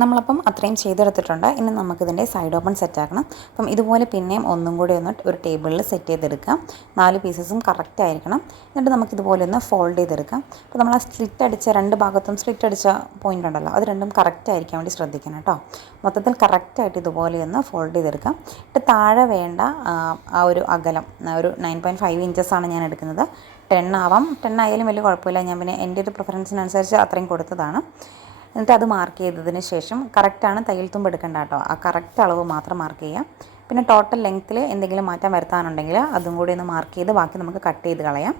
നമ്മളപ്പം അത്രയും ചെയ്തെടുത്തിട്ടുണ്ട്. ഇനി നമുക്കിതിൻ്റെ സൈഡ് ഓപ്പൺ സെറ്റാക്കണം. അപ്പം ഇതുപോലെ പിന്നെയും ഒന്നും കൂടി ഒന്ന് ഒരു ടേബിളിൽ സെറ്റ് ചെയ്തെടുക്കാം. 4 പീസസും കറക്റ്റ് ആയിരിക്കണം. എന്നിട്ട് നമുക്കിതുപോലെ ഒന്ന് ഫോൾഡ് ചെയ്തെടുക്കാം. അപ്പോൾ നമ്മൾ ആ സ്ലിറ്റ് അടിച്ച രണ്ട് ഭാഗത്തും സ്ലിറ്റ് അടിച്ച പോയിൻ്റ് ഉണ്ടല്ലോ, അത് രണ്ടും കറക്റ്റ് ആയിരിക്കാൻ വേണ്ടി ശ്രദ്ധിക്കണം കേട്ടോ. മൊത്തത്തിൽ കറക്റ്റായിട്ട് ഇതുപോലെ ഒന്ന് ഫോൾഡ് ചെയ്തെടുക്കാം. എന്നിട്ട് താഴെ വേണ്ട ആ ഒരു അകലം ഒരു 9.5 ഇഞ്ചസാണ് ഞാൻ എടുക്കുന്നത്. 10 ആവാം, 10 ആയാലും വലിയ കുഴപ്പമില്ല. ഞാൻ പിന്നെ എൻ്റെ ഒരു പ്രിഫറൻസിനനുസരിച്ച് അത്രയും കൊടുത്തതാണ്. എന്നിട്ട് അത് മാർക്ക് ചെയ്തതിന് ശേഷം കറക്റ്റാണ്, തയ്യൽ തുമ്പ് എടുക്കേണ്ട കേട്ടോ. ആ കറക്റ്റ് അളവ് മാത്രം മാർക്ക് ചെയ്യാം. പിന്നെ ടോട്ടൽ ലെങ്ത്തിൽ എന്തെങ്കിലും മാറ്റം വരുത്താനുണ്ടെങ്കിൽ അതും കൂടി ഒന്ന് മാർക്ക് ചെയ്ത് ബാക്കി നമുക്ക് കട്ട് ചെയ്ത് കളയാം.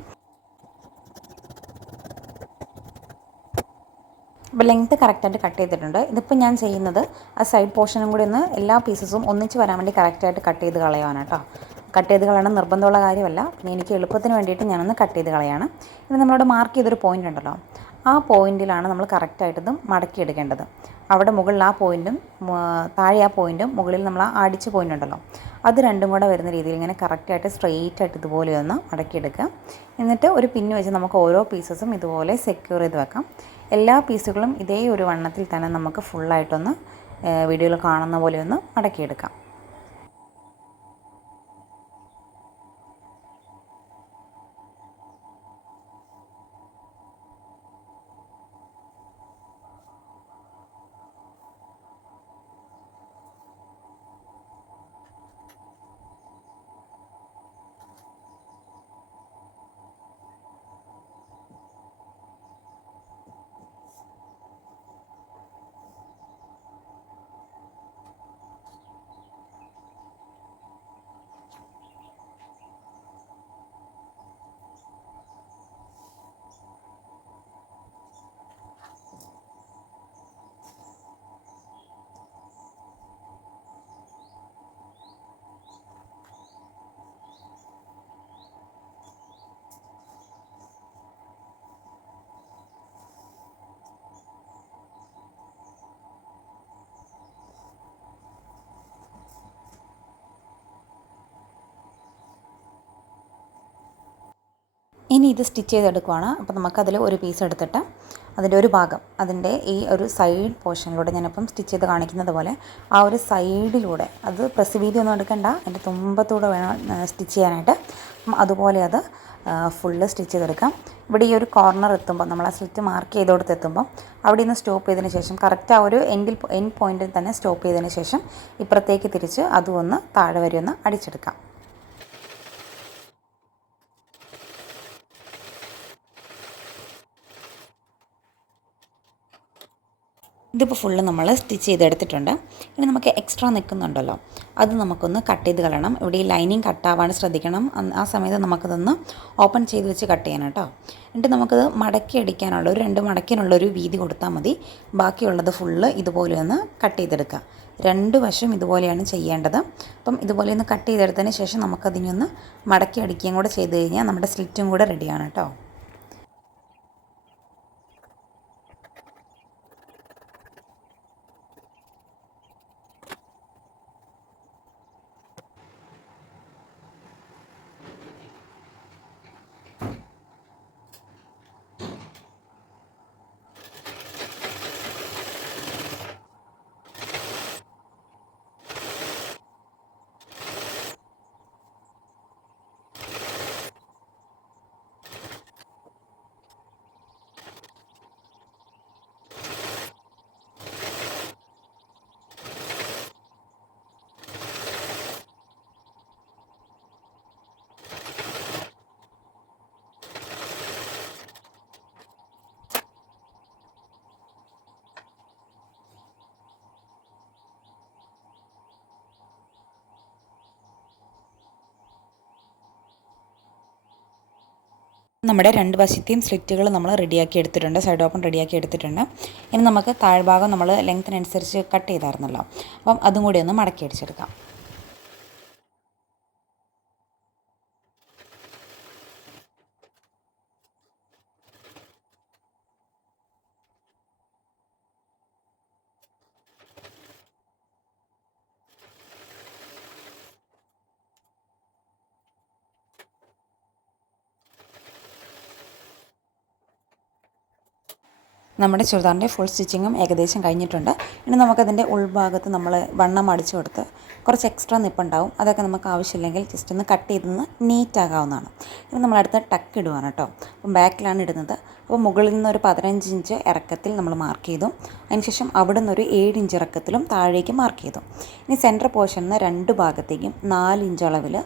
അപ്പോൾ ലെങ്ത്ത് കറക്റ്റായിട്ട് കട്ട് ചെയ്തിട്ടുണ്ട്. ഇതിപ്പോൾ ഞാൻ ചെയ്യുന്നത് ആ സൈഡ് പോർഷനും കൂടി ഒന്ന് എല്ലാ പീസസും ഒന്നിച്ച് വരാൻ വേണ്ടി കറക്റ്റായിട്ട് കട്ട് ചെയ്ത് കളയാനാണ് കേട്ടോ. കട്ട് ചെയ്ത് കളയണം നിർബന്ധമുള്ള കാര്യമല്ല, പിന്നെ എനിക്ക് എളുപ്പത്തിന് വേണ്ടിയിട്ട് ഞാനൊന്ന് കട്ട് ചെയ്ത് കളയാണ്. ഇനി നമ്മളോട് മാർക്ക് ചെയ്തൊരു പോയിൻ്റ് ഉണ്ടല്ലോ, ആ പോയിൻറ്റിലാണ് നമ്മൾ കറക്റ്റായിട്ടത് മടക്കിയെടുക്കേണ്ടത്. അവിടെ മുകളിൽ ആ പോയിൻറ്റും താഴെ ആ പോയിൻറ്റും മുകളിൽ നമ്മൾ ആ അടിച്ച പോയിൻ്റ് ഉണ്ടല്ലോ, അത് രണ്ടും കൂടെ വരുന്ന രീതിയിൽ ഇങ്ങനെ കറക്റ്റായിട്ട് സ്ട്രെയിറ്റ് ആയിട്ട് ഇതുപോലെ ഒന്ന് മടക്കിയെടുക്കുക. എന്നിട്ട് ഒരു പിന്ന് വെച്ച് നമുക്ക് ഓരോ പീസസും ഇതുപോലെ സെക്യൂർ ചെയ്ത് വെക്കാം. എല്ലാ പീസുകളും ഇതേ ഒരു വണ്ണത്തിൽ തന്നെ നമുക്ക് ഫുള്ളായിട്ടൊന്ന് വീഡിയോയിൽ കാണുന്ന പോലെ ഒന്ന് മടക്കിയെടുക്കാം. ഇനി ഇത് സ്റ്റിച്ച് ചെയ്തെടുക്കുവാണ്. അപ്പോൾ നമുക്കതിൽ ഒരു പീസ് എടുത്തിട്ട് അതിൻ്റെ ഒരു ഭാഗം അതിൻ്റെ ഈ ഒരു സൈഡ് പോർഷനിലൂടെ ഞാനിപ്പം സ്റ്റിച്ച് ചെയ്ത് കാണിക്കുന്നത് പോലെ ആ ഒരു സൈഡിലൂടെ, അത് പ്രസ് വീതിയൊന്നും എടുക്കണ്ട, അതിൻ്റെ തുമ്പത്തൂടെ വേണം സ്റ്റിച്ച് ചെയ്യാനായിട്ട്. അപ്പം അതുപോലെ അത് ഫുള്ള് സ്റ്റിച്ച് ചെയ്തെടുക്കാം. ഇവിടെ ഈ ഒരു കോർണർ എത്തുമ്പോൾ നമ്മൾ ആ സ്ലിറ്റ് മാർക്ക് ചെയ്തോടത്ത് എത്തുമ്പോൾ അവിടെ നിന്ന് സ്റ്റോപ്പ് ചെയ്തതിന് ശേഷം കറക്റ്റ് ആ ഒരു എൻഡ് പോയിൻറ്റിൽ തന്നെ സ്റ്റോപ്പ് ചെയ്തതിന് ശേഷം ഇപ്പുറത്തേക്ക് തിരിച്ച് അതും ഒന്ന് താഴെ വരെ ഒന്ന് അടിച്ചെടുക്കാം. ഇതിപ്പോൾ ഫുള്ള് നമ്മൾ സ്റ്റിച്ച് ചെയ്തെടുത്തിട്ടുണ്ട്. ഇനി നമുക്ക് എക്സ്ട്രാ നിൽക്കുന്നുണ്ടല്ലോ, അത് നമുക്കൊന്ന് കട്ട് ചെയ്ത് കളയണം. ഇവിടെ ഈ ലൈനിങ് കട്ടാവാൻ ശ്രദ്ധിക്കണം. ആ സമയത്ത് നമുക്കതൊന്ന് ഓപ്പൺ ചെയ്ത് വെച്ച് കട്ട് ചെയ്യണം കേട്ടോ. എന്നിട്ട് നമുക്കത് മടക്കി അടിക്കാനുള്ള ഒരു 2 മടക്കിനുള്ളൊരു വീതി കൊടുത്താൽ മതി. ബാക്കിയുള്ളത് ഫുള്ള് ഇതുപോലെ ഒന്ന് കട്ട് ചെയ്തെടുക്കുക. 2 വശം ഇതുപോലെയാണ് ചെയ്യേണ്ടത്. അപ്പം ഇതുപോലെ ഒന്ന് കട്ട് ചെയ്തെടുത്തതിന് ശേഷം നമുക്കതിനൊന്ന് മടക്കി അടിക്കുകയും കൂടെ ചെയ്ത് കഴിഞ്ഞാൽ നമ്മുടെ സ്ലിറ്റും കൂടെ റെഡിയാണ് കേട്ടോ. നമ്മുടെ 2 വശത്തെയും സ്ലിറ്റുകൾ നമ്മൾ റെഡിയാക്കി എടുത്തിട്ടുണ്ട്. സൈഡ് ഓപ്പൺ റെഡിയാക്കി എടുത്തിട്ടുണ്ട്. ഇനി നമുക്ക് താഴ്ഭാഗം നമ്മൾ ലെങ്ത്തിനനുസരിച്ച് കട്ട് ചെയ്തായിരുന്നല്ലോ, അപ്പം അതും കൂടി ഒന്ന് മടക്കി അടിച്ചെടുക്കാം. നമ്മുടെ ചുരിദാറിൻ്റെ ഫുൾ സ്റ്റിച്ചിങ്ങും ഏകദേശം കഴിഞ്ഞിട്ടുണ്ട്. ഇനി നമുക്കതിൻ്റെ ഉൾഭാഗത്ത് നമ്മൾ വണ്ണം അടിച്ചു കൊടുത്ത് കുറച്ച് എക്സ്ട്രാ നിപ്പുണ്ടാവും. അതൊക്കെ നമുക്ക് ആവശ്യമില്ലെങ്കിൽ ജസ്റ്റ് ഒന്ന് കട്ട് ചെയ്തൊന്ന് നീറ്റാകാവുന്നതാണ്. ഇനി നമ്മളടുത്ത് ടക്ക് ഇടുവാണ് കേട്ടോ. അപ്പം ബാക്കിലാണ് ഇടുന്നത്. അപ്പോൾ മുകളിൽ നിന്നൊരു 15 ഇഞ്ച് ഇറക്കത്തിൽ നമ്മൾ മാർക്ക് ചെയ്തു. അതിനുശേഷം അവിടെ നിന്നൊരു 7 ഇഞ്ച് ഇറക്കത്തിലും താഴേക്ക് മാർക്ക് ചെയ്തു. ഇനി സെൻറ്റർ പോർഷനിൽ നിന്ന് 2 ഭാഗത്തേക്കും 4 ഇഞ്ച് അളവിൽ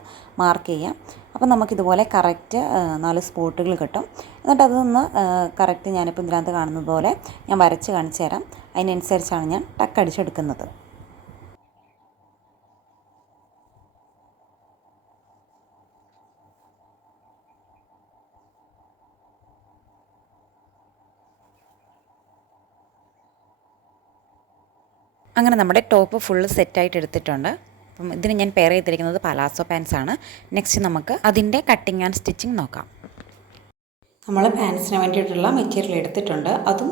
മാർക്ക് ചെയ്യാം. അപ്പോൾ നമുക്കിതുപോലെ കറക്റ്റ് 4 സ്പോട്ടുകൾ കിട്ടും. എന്നിട്ട് അതൊന്ന് കറക്റ്റ് ഞാനിപ്പോൾ ഇതിനകത്ത് കാണുന്നത് പോലെ ഞാൻ വരച്ച് കാണിച്ചു തരാം. അതിനനുസരിച്ചാണ് ഞാൻ ടക്കടിച്ചെടുക്കുന്നത്. അങ്ങനെ നമ്മുടെ ടോപ്പ് ഫുള്ള് സെറ്റായിട്ട് എടുത്തിട്ടുണ്ട്. അപ്പം ഇതിന് ഞാൻ പെയർ ചെയ്തിരിക്കുന്നത് പലാസോ പാൻസാണ്. നെക്സ്റ്റ് നമുക്ക് അതിൻ്റെ കട്ടിങ് ആൻഡ് സ്റ്റിച്ചിങ് നോക്കാം. നമ്മൾ പാൻസിന് വേണ്ടിയിട്ടുള്ള മെറ്റീരിയൽ എടുത്തിട്ടുണ്ട്. അതും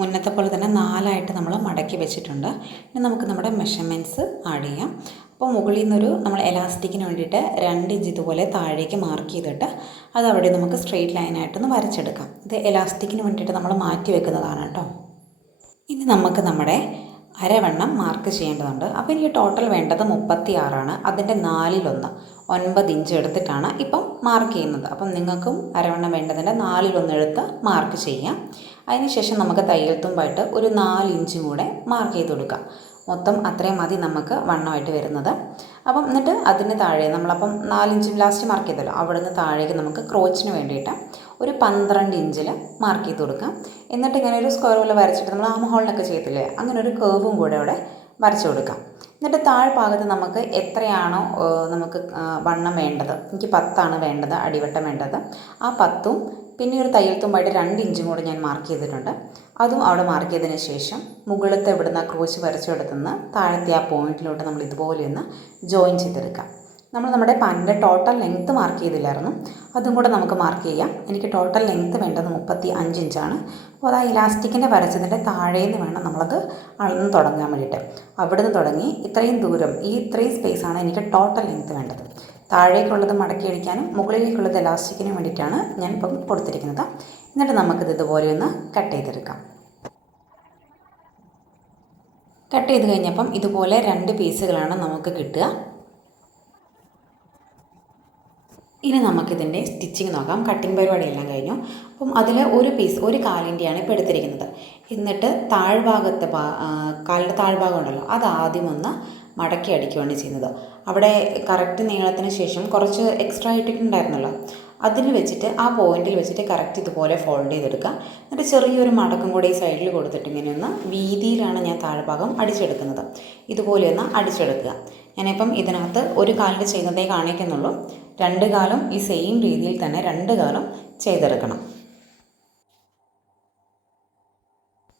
മുന്നത്തെ പോലെ തന്നെ 4ആയിട്ട് നമ്മൾ മടക്കി വെച്ചിട്ടുണ്ട്. ഇനി നമുക്ക് നമ്മുടെ മെഷർമെൻറ്റ്സ് ആഡ് ചെയ്യാം. അപ്പോൾ മുകളിൽ നിന്നൊരു നമ്മൾ എലാസ്റ്റിക്കിന് വേണ്ടിയിട്ട് 2 ഇഞ്ച് ഇതുപോലെ താഴേക്ക് മാർക്ക് ചെയ്തിട്ട് അത് അവിടെ നമുക്ക് സ്ട്രെയിറ്റ് ലൈനായിട്ടൊന്ന് വരച്ചെടുക്കാം. ഇത് എലാസ്റ്റിക്കിന് വേണ്ടിയിട്ട് നമ്മൾ മാറ്റി വെക്കുന്നതാണ് കേട്ടോ. ഇനി നമുക്ക് നമ്മുടെ അരവണ്ണം മാർക്ക് ചെയ്യേണ്ടതുണ്ട്. അപ്പോൾ എനിക്ക് ടോട്ടൽ വേണ്ടത് 36ആണ്. അതിൻ്റെ 4/1 9 ഇഞ്ച് എടുത്തിട്ടാണ് ഇപ്പം മാർക്ക് ചെയ്യുന്നത്. അപ്പം നിങ്ങൾക്കും അരവണ്ണം വേണ്ടതിൻ്റെ 4/1 എടുത്ത് മാർക്ക് ചെയ്യാം. അതിനുശേഷം നമുക്ക് തയ്യൽ തുമ്പായിട്ട് ഒരു 4 ഇഞ്ചും കൂടെ മാർക്ക് ചെയ്ത് കൊടുക്കാം. മൊത്തം അത്രയും മതി നമുക്ക് വണ്ണമായിട്ട് വരുന്നത്. അപ്പം എന്നിട്ട് അതിന് താഴെ നമ്മളപ്പം 4 ഇഞ്ച് ലാസ്റ്റ് മാർക്ക് ചെയ്തല്ലോ, അവിടെ നിന്ന് താഴേക്ക് നമുക്ക് ക്രോച്ചിന് വേണ്ടിയിട്ട് ഒരു 12 ഇഞ്ചിൽ മാർക്ക് ചെയ്ത് കൊടുക്കാം. എന്നിട്ട് ഇങ്ങനെ ഒരു സ്ക്വയർ പോലെ വരച്ചിട്ട് നമ്മൾ ആം ഹോളിനൊക്കെ ചെയ്തില്ലേ, അങ്ങനെ ഒരു കേർവും കൂടെ അവിടെ വരച്ചു കൊടുക്കാം. എന്നിട്ട് താഴ്ഭാഗത്ത് നമുക്ക് എത്രയാണോ നമുക്ക് വണ്ണം വേണ്ടത്, എനിക്ക് 10ആണ് വേണ്ടത്, അടിവട്ടം വേണ്ടത്, ആ 10ഉം പിന്നെ ഒരു തയ്യൽ തുമ്പായിട്ട് 2 ഇഞ്ചും കൂടെ ഞാൻ മാർക്ക് ചെയ്തിട്ടുണ്ട്. അതും അവിടെ മാർക്ക് ചെയ്തതിന് ശേഷം മുകളിലത്തെ ഇവിടുന്ന് ക്രോച്ച് വരച്ചെടുത്തുനിന്ന് താഴത്തെ ആ പോയിന്റിലോട്ട് നമ്മൾ ഇതുപോലെ ഒന്ന് ജോയിൻ ചെയ്തെടുക്കാം. നമ്മുടെ പാൻറ്റിൻ്റെ ടോട്ടൽ ലെങ്ത്ത് മാർക്ക് ചെയ്തില്ലായിരുന്നു, അതും കൂടെ നമുക്ക് മാർക്ക് ചെയ്യാം. എനിക്ക് ടോട്ടൽ ലെങ്ത്ത് വേണ്ടത് 35 ഇഞ്ചാണ്. അപ്പോൾ ആ ഇലാസ്റ്റിക്കിൻ്റെ വരച്ചതിൻ്റെ താഴേന്ന് വേണം നമ്മളത് അളന്ന് തുടങ്ങാൻ വേണ്ടിയിട്ട്. അവിടുന്ന് തുടങ്ങി ഇത്രയും ദൂരം, ഇത്രയും സ്പേസാണ് എനിക്ക് ടോട്ടൽ ലെങ്ത്ത് വേണ്ടത്. താഴേക്കുള്ളത് മടക്കി അടിക്കാനും മുകളിലേക്കുള്ളത് ഇലാസ്റ്റിക്കിനും വേണ്ടിയിട്ടാണ് ഞാൻ ഇപ്പം കൊടുത്തിരിക്കുന്നത്. എന്നിട്ട് നമുക്കിത് ഇതുപോലെ ഒന്ന് കട്ട് ചെയ്തെടുക്കാം. കട്ട് ചെയ്ത് കഴിഞ്ഞപ്പം ഇതുപോലെ 2 പീസുകളാണ് നമുക്ക് കിട്ടുക. ഇനി നമുക്കിതിൻ്റെ സ്റ്റിച്ചിങ് നോക്കാം. കട്ടിങ് പരിപാടിയെല്ലാം കഴിഞ്ഞു. അപ്പം അതിൽ ഒരു പീസ്, ഒരു കാലിൻ്റെയാണ് ഇപ്പോൾ എടുത്തിരിക്കുന്നത്. എന്നിട്ട് താഴ്ഭാഗത്തെ കാലിൻ്റെ താഴ്ഭാഗം ഉണ്ടല്ലോ, അത് ആദ്യം ഒന്ന് മടക്കി അടിക്കുകയാണ് ചെയ്യുന്നത്. അവിടെ കറക്റ്റ് നീളത്തിന് ശേഷം കുറച്ച് എക്സ്ട്രാ ഇട്ടിട്ടുണ്ടായിരുന്നല്ലോ, അതിൽ വെച്ചിട്ട് ആ പോയിന്റിൽ വെച്ചിട്ട് കറക്റ്റ് ഇതുപോലെ ഫോൾഡ് ചെയ്തെടുക്കുക. എന്നിട്ട് ചെറിയൊരു മടക്കും കൂടെ ഈ സൈഡിൽ കൊടുത്തിട്ട് ഇങ്ങനെ ഒന്ന് വീതിയിലാണ് ഞാൻ താഴ്ഭാഗം അടിച്ചെടുക്കുന്നത്. ഇതുപോലെ ഒന്ന് അടിച്ചെടുക്കുക. ഞാനിപ്പം ഇതിനകത്ത് ഒരു കാലിൽ ചെയ്യുന്നതേ കാണിക്കുന്നുള്ളൂ. രണ്ട് കാലും ഈ സെയിം രീതിയിൽ തന്നെ രണ്ട് കാലും ചെയ്തെടുക്കണം.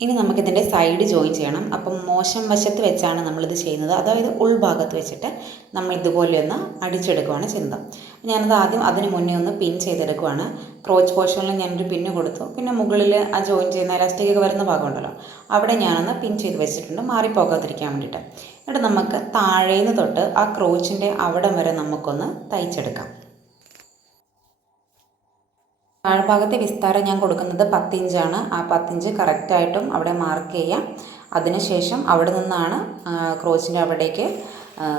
ഇനി നമുക്കിതിൻ്റെ സൈഡ് ജോയിൻ ചെയ്യണം. അപ്പം മോശം വശത്ത് വെച്ചാണ് നമ്മളിത് ചെയ്യുന്നത്. അതായത് ഉൾഭാഗത്ത് വെച്ചിട്ട് നമ്മൾ ഇതുപോലെ ഒന്ന് അടിച്ചെടുക്കുകയാണ് ചെയ്യുന്നത്. ഞാനത് ആദ്യം അതിന് മുന്നേ ഒന്ന് പിൻ ചെയ്തെടുക്കുകയാണ്. ക്രോച്ച് പോർഷനിൽ ഞാനൊരു പിന്ന് കൊടുത്തു. പിന്നെ മുകളിൽ ആ ജോയിൻ ചെയ്യുന്ന ഇലാസ്റ്റിക്കൊക്കെ വരുന്ന ഭാഗമുണ്ടല്ലോ, അവിടെ ഞാനൊന്ന് പിൻ ചെയ്ത് വെച്ചിട്ടുണ്ട്, മാറിപ്പോകാതിരിക്കാൻ വേണ്ടിയിട്ട്. എന്നിട്ട് നമുക്ക് താഴേന്ന് തൊട്ട് ആ ക്രോച്ചിൻ്റെ അവിടം വരെ നമുക്കൊന്ന് തയ്ച്ചെടുക്കാം. താഴ്ഭാഗത്തെ വിസ്താരം ഞാൻ കൊടുക്കുന്നത് 10 ഇഞ്ചാണ്. ആ 10 ഇഞ്ച് കറക്റ്റായിട്ടും അവിടെ മാർക്ക് ചെയ്യാം. അതിനുശേഷം അവിടെ നിന്നാണ് ക്രോച്ചിൻ്റെ അവിടേക്ക്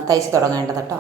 തയ്ച്ച് തുടങ്ങേണ്ടത് കേട്ടോ.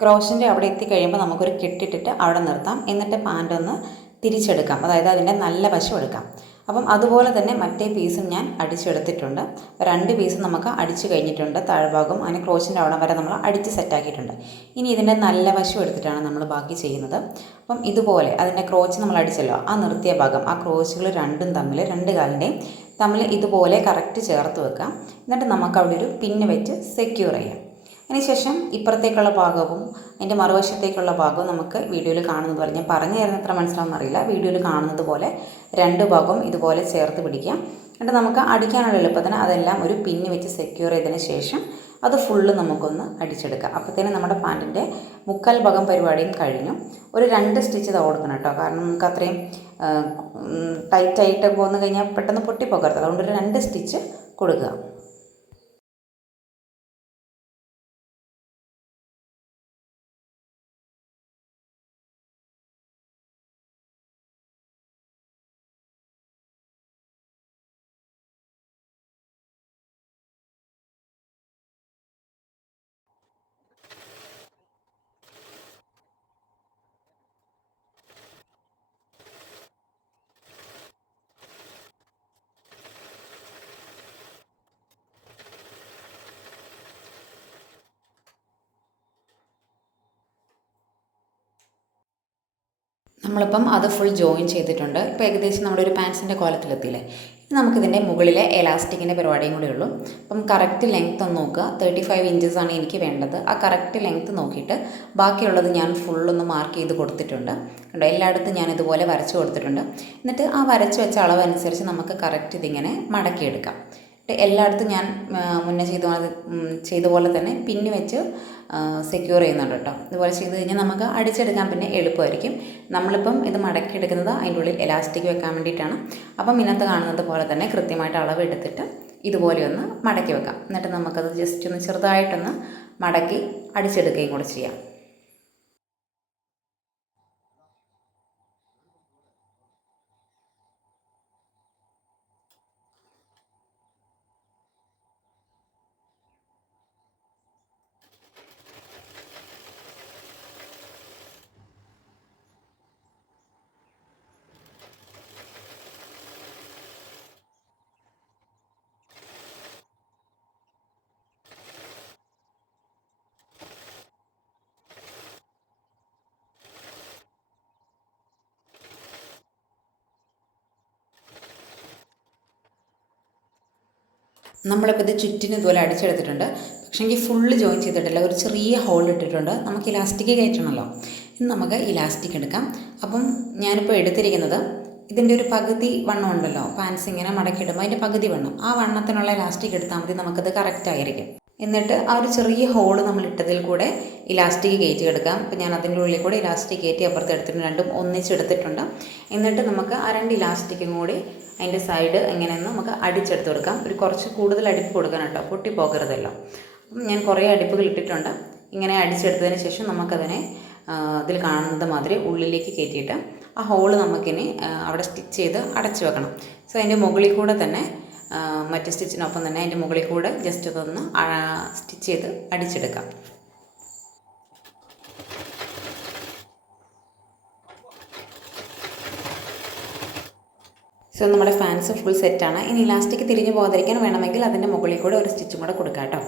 ക്രോച്ചിൻ്റെ അവിടെ എത്തിക്കഴിയുമ്പോൾ നമുക്കൊരു കെട്ടിട്ടിട്ട് അവിടെ നിർത്താം. എന്നിട്ട് പാൻ്റ് ഒന്ന് തിരിച്ചെടുക്കാം, അതായത് അതിൻ്റെ നല്ല വശം എടുക്കാം. അപ്പം അതുപോലെ തന്നെ മറ്റേ പീസും ഞാൻ അടിച്ചെടുത്തിട്ടുണ്ട്. 2 പീസ് നമുക്ക് അടിച്ചു കഴിഞ്ഞിട്ടുണ്ട്. താഴ്ഭാഗം അതിന് ക്രോച്ചിൻ്റെ അവിടം വരെ നമ്മൾ അടിച്ച് സെറ്റാക്കിയിട്ടുണ്ട്. ഇനി ഇതിൻ്റെ നല്ല വശം എടുത്തിട്ടാണ് നമ്മൾ ബാക്കി ചെയ്യുന്നത്. അപ്പം ഇതുപോലെ അതിൻ്റെ ക്രോച്ച് നമ്മൾ അടിച്ചല്ലോ, ആ നിർത്തിയ ഭാഗം, ആ ക്രോച്ചുകൾ രണ്ടും തമ്മിൽ, രണ്ട് കാലിൻ്റെയും തമ്മിൽ ഇതുപോലെ കറക്റ്റ് ചേർത്ത് വെക്കാം. എന്നിട്ട് നമുക്ക് അവിടെ ഒരു പിന്ന് വെച്ച് സെക്യൂർ ചെയ്യാം. അതിനുശേഷം ഇപ്പുറത്തേക്കുള്ള ഭാഗവും അതിൻ്റെ മറുവശത്തേക്കുള്ള ഭാഗവും നമുക്ക് വീഡിയോയിൽ കാണുന്നത് പോലെ, ഞാൻ പറഞ്ഞു തരുന്ന എത്ര മനസ്സിലാവുമെന്നറിയില്ല, വീഡിയോയിൽ കാണുന്നത് പോലെ രണ്ട് ഭാഗവും ഇതുപോലെ ചേർത്ത് പിടിക്കാം. എന്നിട്ട് നമുക്ക് അടിക്കാനുള്ള എളുപ്പത്തിന് അതെല്ലാം ഒരു പിന്ന് വെച്ച് സെക്യൂർ ചെയ്തതിന് ശേഷം അത് ഫുള്ള് നമുക്കൊന്ന് അടിച്ചെടുക്കാം. അപ്പോഴത്തേനും നമ്മുടെ പാൻറ്റിൻ്റെ മുക്കാൽ ഭാഗം പരിപാടിയും കഴിഞ്ഞു. ഒരു 2 സ്റ്റിച്ച് ഇത് കൊടുക്കണം കേട്ടോ, കാരണം നമുക്ക് അത്രയും ടൈറ്റായിട്ട് പോന്നു കഴിഞ്ഞാൽ പെട്ടെന്ന് പൊട്ടിപ്പോകരുത്. അതുകൊണ്ട് ഒരു 2 സ്റ്റിച്ച് കൊടുക്കുക. നമ്മളിപ്പം അത് ഫുൾ ജോയിൻ ചെയ്തിട്ടുണ്ട്. ഇപ്പോൾ ഏകദേശം നമ്മുടെ ഒരു പാൻസിൻ്റെ കോലത്തിലെത്തിയില്ലേ. ഇനി നമുക്കിതിൻ്റെ മുകളിലെ എലാസ്റ്റിക്കിൻ്റെ പരിപാടിയും കൂടെ ഉള്ളൂ. അപ്പം കറക്റ്റ് ലെങ്ത്ത് ഒന്ന് നോക്കുക. 35 ഇഞ്ചസ് ആണ് എനിക്ക് വേണ്ടത്. ആ കറക്റ്റ് ലെങ്ത്ത് നോക്കിയിട്ട് ബാക്കിയുള്ളത് ഞാൻ ഫുള്ളൊന്ന് മാർക്ക് ചെയ്ത് കൊടുത്തിട്ടുണ്ട്. കണ്ടോ, എല്ലായിടത്തും ഞാൻ ഇതുപോലെ വരച്ച് കൊടുത്തിട്ടുണ്ട്. എന്നിട്ട് ആ വരച്ച് വെച്ച അളവനുസരിച്ച് നമുക്ക് കറക്റ്റ് ഇതിങ്ങനെ മടക്കിയെടുക്കാം. എല്ലായിടത്തും ഞാൻ മുന്നേ ചെയ്ത പോലെ തന്നെ പിന്ന് വെച്ച് സെക്യൂർ ചെയ്യുന്നുണ്ട് കേട്ടോ. ഇതുപോലെ ചെയ്ത് കഴിഞ്ഞാൽ നമുക്ക് അടിച്ചെടുക്കാൻ പിന്നെ എളുപ്പമായിരിക്കും. നമ്മളിപ്പം ഇത് മടക്കിയെടുക്കുന്നത് അതിൻ്റെ ഉള്ളിൽ എലാസ്റ്റിക് വെക്കാൻ വേണ്ടിയിട്ടാണ്. അപ്പം ഇന്നത്തെ കാണുന്നത് പോലെ തന്നെ കൃത്യമായിട്ട് അളവെടുത്തിട്ട് ഇതുപോലെ ഒന്ന് മടക്കി വെക്കാം. എന്നിട്ട് നമുക്കത് ജസ്റ്റ് ഒന്ന് ചെറുതായിട്ടൊന്ന് മടക്കി അടിച്ചെടുക്കുകയും കൂടെ ചെയ്യാം. നമ്മളിപ്പോൾ ഇത് ചുറ്റിന് ഇതുപോലെ അടിച്ചെടുത്തിട്ടുണ്ട്. പക്ഷേ എനിക്ക് ഫുള്ള് ജോയിൻ ചെയ്തിട്ടില്ല, ഒരു ചെറിയ ഹോൾ ഇട്ടിട്ടുണ്ട്. നമുക്ക് ഇലാസ്റ്റിക് കയറ്റണമല്ലോ. ഇന്ന് നമുക്ക് ഇലാസ്റ്റിക് എടുക്കാം. അപ്പം ഞാനിപ്പോൾ എടുത്തിരിക്കുന്നത് ഇതിൻ്റെ ഒരു പകുതി വണ്ണം ഉണ്ടല്ലോ, പാൻസ് ഇങ്ങനെ മടക്കിയിടുമ്പോൾ അതിൻ്റെ പകുതി വണ്ണം, ആ വണ്ണത്തിനുള്ള ഇലാസ്റ്റിക് എടുത്താൽ മതി, നമുക്കത് കറക്റ്റായിരിക്കും. എന്നിട്ട് ആ ഒരു ചെറിയ ഹോള് നമ്മൾ ഇട്ടതിൽ കൂടെ ഇലാസ്റ്റിക് കയറ്റി എടുക്കാം. അപ്പോൾ ഞാൻ അതിൻ്റെ ഉള്ളിൽ കൂടെ ഇലാസ്റ്റിക് കയറ്റി അപ്പുറത്ത് എടുത്തിട്ടുണ്ട്, രണ്ടും ഒന്നിച്ചെടുത്തിട്ടുണ്ട്. എന്നിട്ട് നമുക്ക് ആ 2 ഇലാസ്റ്റിക്കും കൂടി അതിൻ്റെ സൈഡ് എങ്ങനെയെന്ന് നമുക്ക് അടിച്ചെടുത്ത് കൊടുക്കാം. ഒരു കുറച്ച് കൂടുതൽ അടിപ്പ് കൊടുക്കണം കേട്ടോ, പൊട്ടിപ്പോകരുതല്ലോ. അപ്പം ഞാൻ കുറേ അടിപ്പുകൾ ഇട്ടിട്ടുണ്ട്. ഇങ്ങനെ അടിച്ചെടുത്തതിന് ശേഷം നമുക്കതിനെ ഇതിൽ കാണുന്നത് മാതിരി ഉള്ളിലേക്ക് കയറ്റിയിട്ട് ആ ഹോള് നമുക്കിനി അവിടെ സ്റ്റിച്ച് ചെയ്ത് അടച്ചു വെക്കണം. സോ അതിൻ്റെ മുകളിൽ കൂടെ തന്നെ മറ്റ് സ്റ്റിച്ചിനൊപ്പം തന്നെ അതിൻ്റെ മുകളിൽ കൂടെ ജസ്റ്റ് ഇതൊന്ന് സ്റ്റിച്ച് ചെയ്ത് അടിച്ചെടുക്കാം. സോ നമ്മുടെ ഫാൻസ് ഫുൾ സെറ്റാണ്. ഇനി ഇലാസ്റ്റിക് തിരിഞ്ഞു പോകാതിരിക്കാൻ വേണമെങ്കിൽ അതിൻ്റെ മുകളിൽ കൂടെ ഒരു സ്റ്റിച്ചും കൂടെ കൊടുക്കാം കേട്ടോ.